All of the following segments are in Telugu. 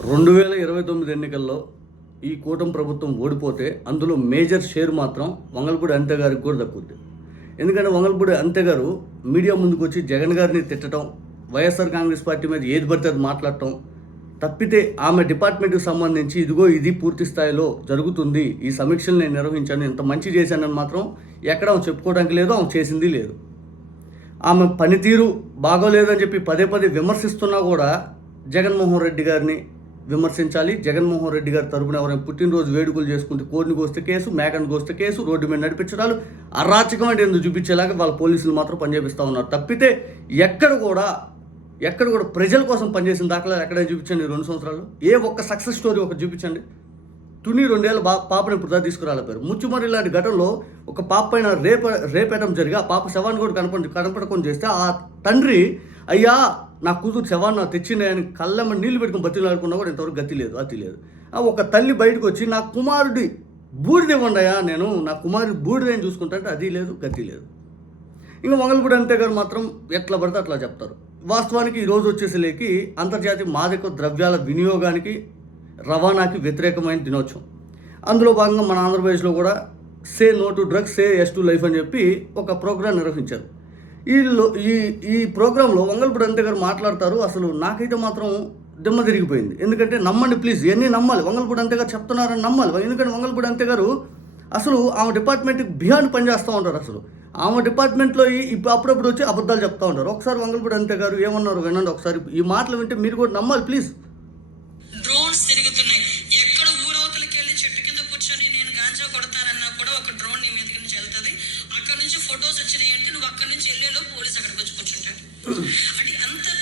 2029 ఎన్నికల్లో ఈ కూటమి ప్రభుత్వం ఓడిపోతే అందులో మేజర్ షేర్ మాత్రం వంగలపూడి అంతే గారికి కూడా దక్కుద్ది. ఎందుకంటే వంగలపూడి అంతే గారు మీడియా ముందుకు వచ్చి జగన్ గారిని తిట్టడం, వైఎస్ఆర్ కాంగ్రెస్ పార్టీ మీద ఏది పడితే అది మాట్లాడటం తప్పితే ఆమె డిపార్ట్మెంట్కి సంబంధించి ఇదిగో ఇది పూర్తి స్థాయిలో జరుగుతుంది, ఈ సమీక్షలు నేను నిర్వహించాను, ఇంత మంచి చేశానని మాత్రం ఎక్కడ ఆమె చెప్పుకోవడానికి లేదు, ఆమె చేసింది లేదు. ఆమె పనితీరు బాగోలేదని చెప్పి పదే పదే విమర్శిస్తున్నా కూడా జగన్మోహన్ రెడ్డి గారిని విమర్శించాలి. జగన్మోహన్ రెడ్డి గారి తరపున ఎవరైనా పుట్టినరోజు వేడుకలు చేసుకుంటే కోడిని కోస్తే కేసు, మేకను కోస్తే కేసు, రోడ్డు మీద నడిపించడాలు, అరాచకం అంటే ఎందుకు చూపించేలాగా వాళ్ళ పోలీసులు మాత్రం పనిచేపిస్తూ ఉన్నారు. తప్పితే ఎక్కడ కూడా ప్రజల కోసం పనిచేసిన దాఖలా ఎక్కడైనా చూపించండి 2 సంవత్సరాలు. ఏ ఒక్క సక్సెస్ స్టోరీ ఒకటి చూపించండి. తుని 2 ఏళ్ళ పాపని ఇప్పుడు దాకా తీసుకురాలేపారు. ముచ్చుమర్రి లాంటి ఘటనలో ఒక పాప పైన రేపేయడం జరిగి ఆ పాప శవాన్ని కూడా కనపడకుండా చేస్తే ఆ తండ్రి అయ్యా నా కూతురు శవాన్ని నాకు తెచ్చిండే అని కళ్ళమ్మ నీళ్లు పెట్టుకుని బతిలాడుకున్నా కూడా ఇంతవరకు గతి లేదు. ఒక తల్లి బయటకు వచ్చి నా కుమారుడి బూడిద ఇవ్వండి అయ్యా, నేను నా కుమారుడి బూడిదని చూసుకుంటే అది లేదు, గతి లేదు. ఇంకా వంగలపూడి అంతే గారు మాత్రం ఎట్లా పడితే అట్లా చెప్తారు. వాస్తవానికి ఈరోజు వచ్చేసరికి అంతర్జాతీయ మాదక ద్రవ్యాల వినియోగానికి రవాణాకి వ్యతిరేకమైన దినోత్సవం. అందులో భాగంగా మన ఆంధ్రప్రదేశ్లో కూడా say no to drugs, say yes to life అని చెప్పి ఒక ప్రోగ్రాం నిర్వహించారు. ఈ ప్రోగ్రాంలో వంగలపూడి అంతే గారు మాట్లాడతారు. అసలు నాకైతే మాత్రం దిమ్మ తిరిగిపోయింది. ఎందుకంటే నమ్మండి ప్లీజ్, ఇవన్నీ నమ్మాలి. వంగలపూడి అంతే గారు చెప్తున్నారని నమ్మాలి. ఎందుకంటే వంగలపూడి అంతే గారు అసలు ఆమె డిపార్ట్మెంట్కి బియాండ్ పనిచేస్తూ ఉంటారు. అసలు ఆమె డిపార్ట్మెంట్లో అప్పుడప్పుడు వచ్చి అబద్ధాలు చెప్తూ ఉంటారు. ఒకసారి వంగలపూడి అంతే గారు ఏమన్నారు వినండి ఒకసారి. ఈ మాటలు వింటే మీరు కూడా నమ్మాలి ప్లీజ్. డ్రోన్స్ తిరుగుతున్నాయి. ఎక్కడ ఊరవతలకి వెళ్ళి చెట్టు కింద కూర్చొని నేను గాంజా కొడతానన్నా కూడా ఒక డ్రోన్ నీ మీదకి నుంచి వెళ్తుంది. అక్కడ నుంచి ఫొటోస్ వచ్చినాయి అంటే నువ్వు అక్కడ నుంచి వెళ్ళేలో పోలీస్ అక్కడికి వచ్చి కూర్చుంటాడు. అంటే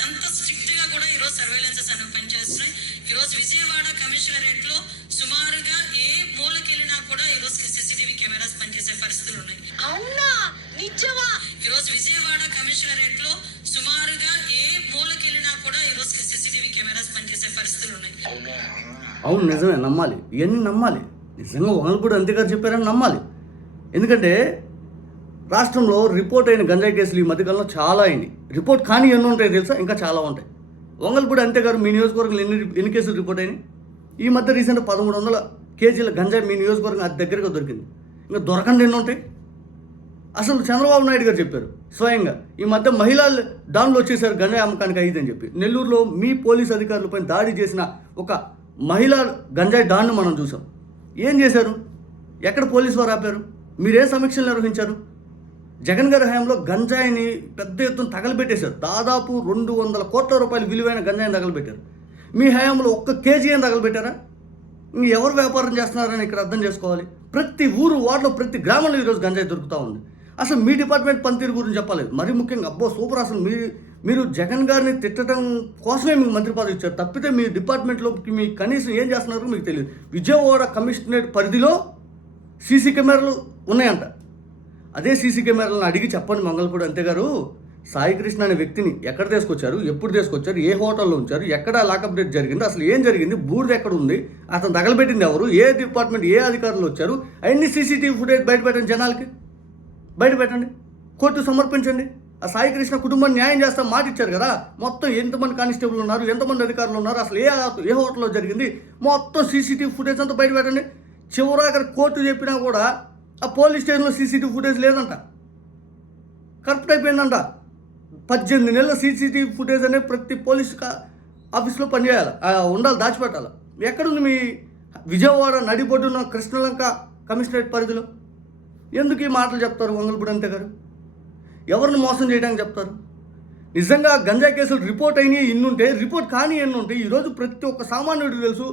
అంత స్ట్రిక్ట్ గా కూడా ఈరోజు సర్వేలెన్సెస్ అనేవి పనిచేస్తున్నాయి. ఈరోజు విజయవాడ కమిషనరేట్ లో సుమారుగా ఏ మూలకి వెళ్ళినా కూడా ఈరోజు సీసీటీవీ కెమెరాస్ పనిచేసే పరిస్థితులు ఉన్నాయి. అవునా నిజమా? ఈరోజు విజయవాడ కమిషనరేట్ లో సుమారుగా ఏ మూలకి వెళ్ళినా కూడా ఈరోజు సీసీటీవీ కెమెరాస్ పనిచేసే పరిస్థితులు ఉన్నాయి. అవును, నిజమే, నమ్మాలి. ఇవన్నీ నమ్మాలి. నిజంగా వంగలపూడి అంతే గారు చెప్పారని నమ్మాలి. ఎందుకంటే రాష్ట్రంలో రిపోర్ట్ అయిన గంజాయి కేసులు ఈ మధ్యకాలంలో చాలా అయినాయి. రిపోర్ట్ కానీ ఎన్ని ఉంటాయి తెలుసా? ఇంకా చాలా ఉంటాయి. వంగలపూడి అంతే గారు మీ నియోజకవర్గంలో ఎన్ని కేసులు రిపోర్ట్ అయినాయి? ఈ మధ్య రీసెంట్ 1300 కేజీల గంజాయి మీ నియోజకవర్గం అతి దగ్గరగా దొరికింది. ఇంకా దొరకండి ఎన్ని ఉంటాయి? అసలు చంద్రబాబు నాయుడు గారు చెప్పారు స్వయంగా ఈ మధ్య మహిళా డాన్లు వచ్చేసారు గంజాయి అమ్మకానికి అయ్యిందని చెప్పి. నెల్లూరులో మీ పోలీస్ అధికారులపై దాడి చేసిన ఒక మహిళా గంజాయి డాన్ను మనం చూసాం. ఏం చేశారు? ఎక్కడ పోలీసు వారు ఆపారు? మీరే సమీక్షలు నిర్వహించారు? జగన్ గారి హయాంలో గంజాయిని పెద్ద ఎత్తున తగలబెట్టేశారు. దాదాపు 200 కోట్ల రూపాయలు విలువైన గంజాయిని తగలబెట్టారు. మీ హయాంలో 1 కేజీ అని తగలబెట్టారా? ఎవరు వ్యాపారం చేస్తున్నారని ఇక్కడ అర్థం చేసుకోవాలి. ప్రతి ఊరు వార్డులో ప్రతి గ్రామంలో ఈరోజు గంజాయి దొరుకుతూ ఉంది. అసలు మీ డిపార్ట్మెంట్ పనితీరు గురించి చెప్పలేదు. మరీ ముఖ్యంగా అబ్బో సూపర్, అసలు మీరు జగన్ గారిని తిట్టడం కోసమే మీకు మంత్రి పదవి ఇచ్చారు. తప్పితే మీ డిపార్ట్మెంట్లోకి మీ కనీసం ఏం చేస్తున్నారో మీకు తెలియదు. విజయవాడ కమిషనరేట్ పరిధిలో సీసీ కెమెరాలు ఉన్నాయంట. అదే సీసీ కెమెరాలను అడిగి చెప్పండి వంగలపూడి అంతే గారు, సాయికృష్ణ అనే వ్యక్తిని ఎక్కడ తీసుకొచ్చారు, ఎప్పుడు తీసుకొచ్చారు, ఏ హోటల్లో ఉంచారు, ఎక్కడ లాకప్ డేట్ జరిగింది, అసలు ఏం జరిగింది, బూడిద ఎక్కడ ఉంది, అతను తగలబెట్టింది ఎవరు, ఏ డిపార్ట్మెంట్ ఏ అధికారులు వచ్చారు, అవన్నీ సీసీటీవీ ఫుటేజ్ బయటపెట్టండి, జనాలకి బయటపెట్టండి, కోర్టు సమర్పించండి. ఆ సాయికృష్ణ కుటుంబాన్ని న్యాయం చేస్తాం మాట ఇచ్చారు కదా. మొత్తం ఎంతమంది కానిస్టేబుల్ ఉన్నారు, ఎంతమంది అధికారులు ఉన్నారు, అసలు ఏ హోటల్లో జరిగింది, మొత్తం సీసీటీవీ ఫుటేజ్ అంతా బయటపెట్టండి. చివరాఖరి కోర్టు చెప్పినా కూడా ఆ పోలీస్ స్టేషన్లో సీసీటీవీ ఫుటేజ్ లేదంట, కరెక్ట్ అయిపోయిందంట. 18 నెలల సీసీటీవీ ఫుటేజ్ అనేది ప్రతి పోలీస్ ఆఫీస్లో పనిచేయాలి, ఉండాలి, దాచిపెట్టాలి. ఎక్కడుంది మీ విజయవాడ నడిబొడ్డున కృష్ణలంక కమిషనరేట్ పరిధిలో? ఎందుకు ఈ మాటలు చెప్తారు వంగలపూడి అంతే గారు? ఎవరిని మోసం చేయడానికి చెప్తారు? నిజంగా గంజాయి కేసులు రిపోర్ట్ అయినాయి ఇన్నుంటే, రిపోర్ట్ కానీ ఎన్ని ఉంటాయి? ఈరోజు ప్రతి ఒక్క సామాన్యుడికి తెలుసు.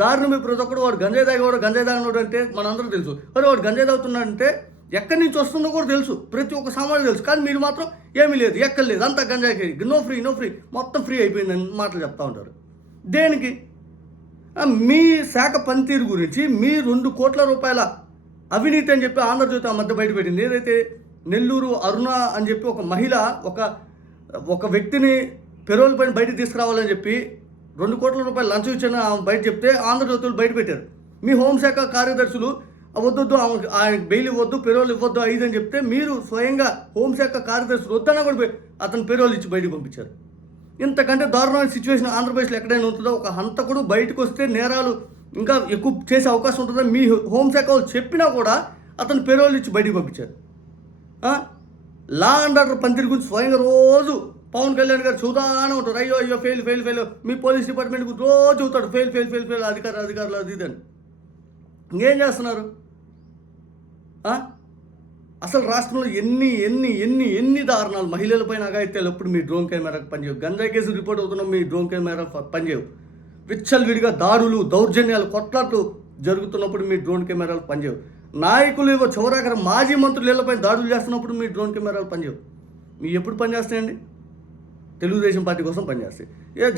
దారిని మీద ప్రతి ఒక్కడు వాడు గంజాయి తాగినోడు అంటే మనందరూ తెలుసు. మరి వాడు గంజాయి తాగుతున్నాడంటే ఎక్కడి నుంచి వస్తుందో కూడా తెలుసు, ప్రతి ఒక్క సామాన్యుడు తెలుసు. కానీ మీరు మాత్రం ఏమీ లేదు, ఎక్కలేదు, అంతా గంజాయికి నో ఫ్రీ మొత్తం ఫ్రీ అయిపోయిందని మాటలు చెప్తూ ఉంటారు. దేనికి? మీ శాఖ పనితీరు గురించి మీ 2 కోట్ల రూపాయల అవినీతి అని చెప్పి ఆంధ్రజ్యోతి ఆ మధ్య బయటపెట్టింది. ఏదైతే నెల్లూరు అరుణ అని చెప్పి ఒక మహిళ ఒక వ్యక్తిని పెరోల్ పైన బయటకు తీసుకురావాలని చెప్పి 2 కోట్ల రూపాయలు లంచం ఇచ్చిన బయట చెప్తే ఆంధ్రజ్యోతులు బయటపెట్టారు. మీ హోంశాఖ కార్యదర్శులు వద్దు ఆయన బెయిల్ ఇవ్వద్దు, పెరోల్ ఇవ్వద్దు అని చెప్తే మీరు స్వయంగా హోంశాఖ కార్యదర్శులు వద్దన్నా కూడా అతను పెరోల్ ఇచ్చి బయటకు పంపించారు. ఇంతకంటే దారుణమైన సిచ్యువేషన్ ఆంధ్రప్రదేశ్లో ఎక్కడైనా ఉంటుందో? ఒక హంతకుడు బయటకు వస్తే నేరాలు ఇంకా ఎక్కువ చేసే అవకాశం ఉంటుందని మీ హోంశాఖ వాళ్ళు చెప్పినా కూడా అతను పెరోల్ ఇచ్చి బయటికి పంపించారు. లా అండ్ ఆర్డర్ పనితీరు గురించి స్వయంగా రోజు పవన్ కళ్యాణ్ గారు చూదానే ఉంటారు. అయ్యో అయ్యో ఫెయిల్ ఫెయిల్ ఫెయిల్, మీ పోలీస్ డిపార్ట్మెంట్ గురించి రోజు చూస్తాడు ఫెయిల్ ఫెయిల్ ఫెయిల్ ఫెయిల్, అధికారులు అది ఇదని. ఇంకేం చేస్తున్నారు? అసలు రాష్ట్రంలో ఎన్ని ఎన్ని ఎన్ని ఎన్ని దారుణాలు, మహిళలపైన అఘాయిత్యాలు ఎప్పుడు మీ డ్రోన్ కెమెరాకు పనిచేయవు. గంజాయి కేసు రిపోర్ట్ అవుతున్నాం, మీ డ్రోన్ కెమెరా పనిచేయవు. విచ్చలవిడిగా దాడులు, దౌర్జన్యాలు, కొట్లాట్లు జరుగుతున్నప్పుడు మీ డ్రోన్ కెమెరాలు పనిచేయవు. నాయకులు చివరాకర మాజీ మంత్రులు ఇళ్లపైన దాడులు చేస్తున్నప్పుడు మీ డ్రోన్ కెమెరాలు పనిచేయవు. మీ ఎప్పుడు పనిచేస్తాయండి? తెలుగుదేశం పార్టీ కోసం పనిచేస్తాయి.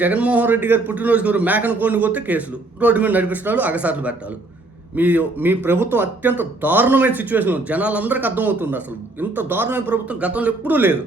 జగన్మోహన్ రెడ్డి గారు పుట్టినరోజు గారు మేకను కోడిని కొడితే కేసులు, రోడ్డు మీద నడిపిస్తాడు, అగసాట్లు పెట్టాలి. మీ ప్రభుత్వం అత్యంత దారుణమైన సిచ్యువేషన్. జనాలందరికీ అర్థమవుతుంది అసలు ఇంత దారుణమైన ప్రభుత్వం గతంలో ఎప్పుడూ లేదు.